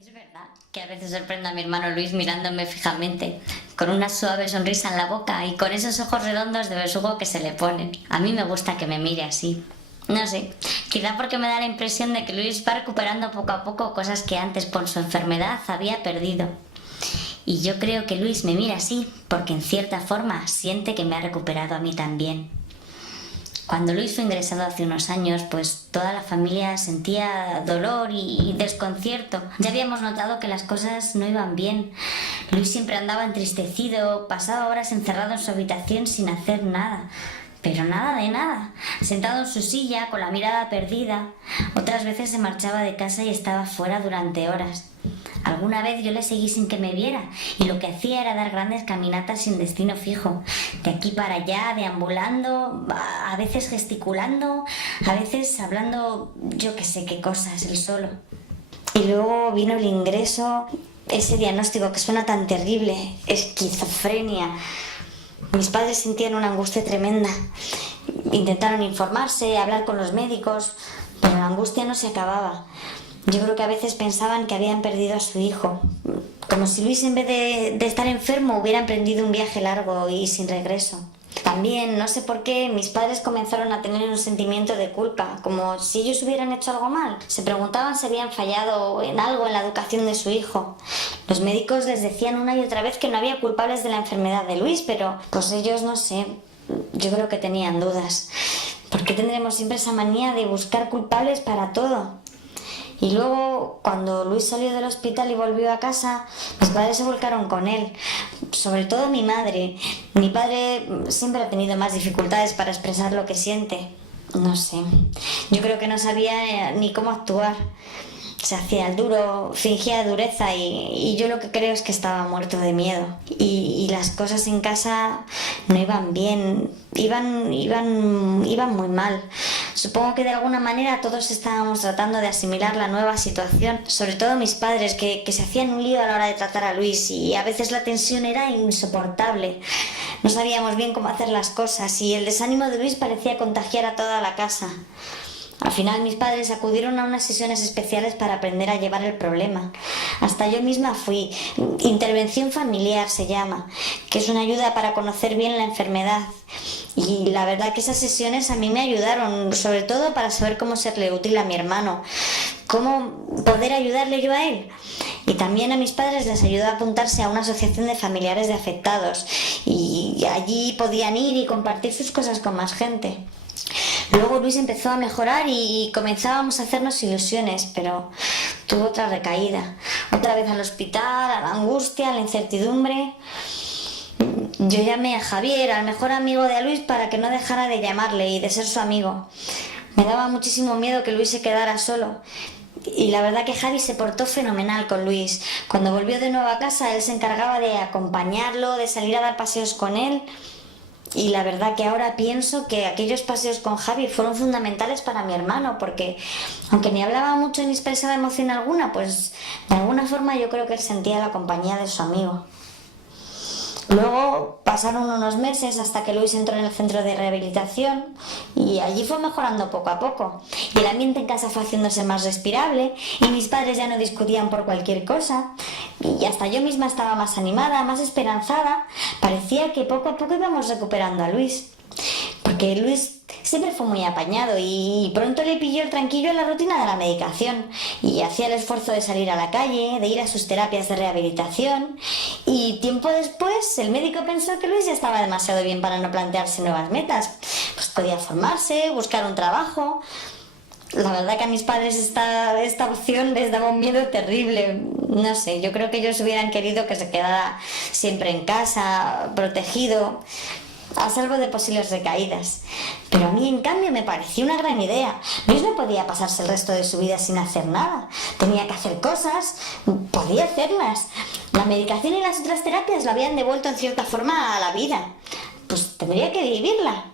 Es verdad que a veces sorprendo a mi hermano Luis mirándome fijamente, con una suave sonrisa en la boca y con esos ojos redondos de besugo que se le ponen. A mí me gusta que me mire así. No sé, quizá porque me da la impresión de que Luis va recuperando poco a poco cosas que antes por su enfermedad había perdido. Y yo creo que Luis me mira así porque en cierta forma siente que me ha recuperado a mí también. Cuando Luis fue ingresado hace unos años, pues toda la familia sentía dolor y desconcierto. Ya habíamos notado que las cosas no iban bien. Luis siempre andaba entristecido, pasaba horas encerrado en su habitación sin hacer nada. Pero nada de nada, sentado en su silla, con la mirada perdida. Otras veces se marchaba de casa y estaba fuera durante horas. Alguna vez yo le seguí sin que me viera y lo que hacía era dar grandes caminatas sin destino fijo, de aquí para allá, deambulando, a veces gesticulando, a veces hablando yo que sé qué cosas, él solo. Y luego vino el ingreso, ese diagnóstico que suena tan terrible, esquizofrenia. Mis padres sentían una angustia tremenda. Intentaron informarse, hablar con los médicos, pero la angustia no se acababa. Yo creo que a veces pensaban que habían perdido a su hijo, como si Luis en vez de estar enfermo hubiera emprendido un viaje largo y sin regreso. También, no sé por qué, mis padres comenzaron a tener un sentimiento de culpa, como si ellos hubieran hecho algo mal. Se preguntaban si habían fallado en algo en la educación de su hijo. Los médicos les decían una y otra vez que no había culpables de la enfermedad de Luis, pero pues ellos no sé, yo creo que tenían dudas. ¿Por qué tendremos siempre esa manía de buscar culpables para todo? Y luego, cuando Luis salió del hospital y volvió a casa, mis padres se volcaron con él, sobre todo mi madre. Mi padre siempre ha tenido más dificultades para expresar lo que siente. No sé, yo creo que no sabía ni cómo actuar. Se hacía el duro, fingía dureza y yo lo que creo es que estaba muerto de miedo. Y las cosas en casa no iban bien, iban muy mal. Supongo que de alguna manera todos estábamos tratando de asimilar la nueva situación, sobre todo mis padres que se hacían un lío a la hora de tratar a Luis y a veces la tensión era insoportable. No sabíamos bien cómo hacer las cosas y el desánimo de Luis parecía contagiar a toda la casa. Al final mis padres acudieron a unas sesiones especiales para aprender a llevar el problema. Hasta yo misma fui. Intervención familiar se llama, que es una ayuda para conocer bien la enfermedad. Y la verdad que esas sesiones a mí me ayudaron, sobre todo para saber cómo serle útil a mi hermano, cómo poder ayudarle yo a él. Y también a mis padres les ayudó a apuntarse a una asociación de familiares de afectados y allí podían ir y compartir sus cosas con más gente. Luego Luis empezó a mejorar y comenzábamos a hacernos ilusiones, pero tuvo otra recaída. Otra vez al hospital, a la angustia, a la incertidumbre. Yo llamé a Javier, al mejor amigo de Luis, para que no dejara de llamarle y de ser su amigo. Me daba muchísimo miedo que Luis se quedara solo. Y la verdad que Javi se portó fenomenal con Luis. Cuando volvió de nuevo a casa, él se encargaba de acompañarlo, de salir a dar paseos con él. Y la verdad que ahora pienso que aquellos paseos con Javi fueron fundamentales para mi hermano, porque aunque ni hablaba mucho ni expresaba emoción alguna, pues de alguna forma yo creo que él sentía la compañía de su amigo. Luego pasaron unos meses hasta que Luis entró en el centro de rehabilitación y allí fue mejorando poco a poco. Y el ambiente en casa fue haciéndose más respirable y mis padres ya no discutían por cualquier cosa. Y hasta yo misma estaba más animada, más esperanzada. Parecía que poco a poco íbamos recuperando a Luis. Porque Luis siempre fue muy apañado y pronto le pilló el tranquillo en la rutina de la medicación y hacía el esfuerzo de salir a la calle, de ir a sus terapias de rehabilitación y tiempo después el médico pensó que Luis ya estaba demasiado bien para no plantearse nuevas metas. Pues podía formarse, buscar un trabajo. La verdad que a mis padres esta opción les daba un miedo terrible. No sé, yo creo que ellos hubieran querido que se quedara siempre en casa, protegido, a salvo de posibles recaídas. Pero a mí, en cambio, me pareció una gran idea. Luis no podía pasarse el resto de su vida sin hacer nada. Tenía que hacer cosas, podía hacerlas. La medicación y las otras terapias lo habían devuelto en cierta forma a la vida. Pues tendría que vivirla.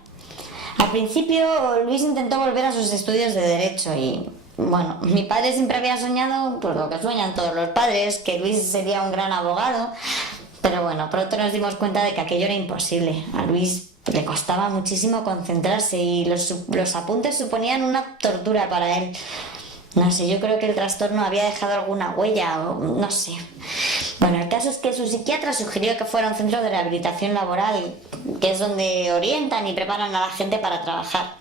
Al principio, Luis intentó volver a sus estudios de Derecho y... Bueno, mi padre siempre había soñado, pues lo que sueñan todos los padres, que Luis sería un gran abogado. Pero bueno, pronto nos dimos cuenta de que aquello era imposible. A Luis le costaba muchísimo concentrarse y los apuntes suponían una tortura para él. No sé, yo creo que el trastorno había dejado alguna huella o no sé. Bueno, el caso es que su psiquiatra sugirió que fuera un centro de rehabilitación laboral, que es donde orientan y preparan a la gente para trabajar.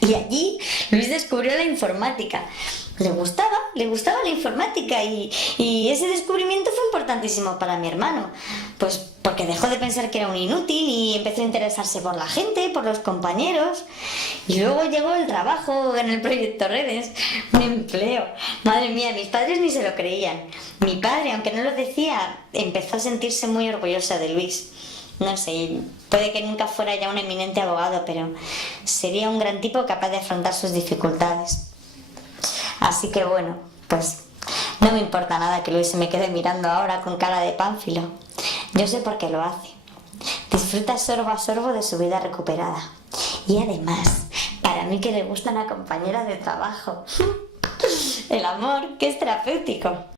Y allí Luis descubrió la informática. Le gustaba la informática y ese descubrimiento fue importantísimo para mi hermano. Pues porque dejó de pensar que era un inútil y empezó a interesarse por la gente, por los compañeros. Y luego llegó el trabajo en el proyecto Redes, un empleo. Madre mía, mis padres ni se lo creían. Mi padre, aunque no lo decía, empezó a sentirse muy orgulloso de Luis. No sé, puede que nunca fuera ya un eminente abogado, pero sería un gran tipo capaz de afrontar sus dificultades. Así que bueno, pues no me importa nada que Luis se me quede mirando ahora con cara de pánfilo. Yo sé por qué lo hace. Disfruta sorbo a sorbo de su vida recuperada. Y además, para mí que le gusta una compañera de trabajo. El amor, que es terapéutico.